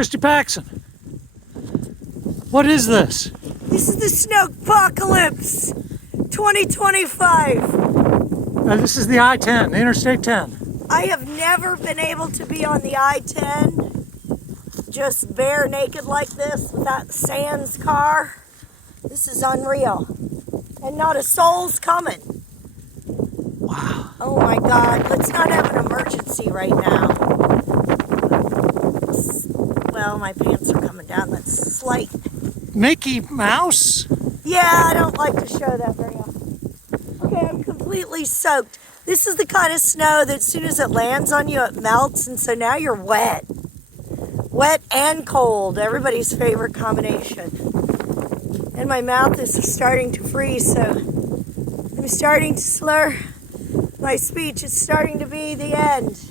Christy Paxson. What is this? This is the snowpocalypse 2025. This is the I-10, the Interstate 10. I have never been able to be on the I-10 just bare naked like this without Sans car. This is unreal. And not a soul's coming. Wow. Oh my God, let's not have an emergency right now. Well, my pants are coming down, that's slight. Mickey Mouse? Yeah, I don't like to show that very often. Okay, I'm completely soaked. This is the kind of snow that as soon as it lands on you, it melts, and so now you're wet. Wet and cold, everybody's favorite combination. And my mouth is starting to freeze, so I'm starting to slur my speech. It's starting to be the end.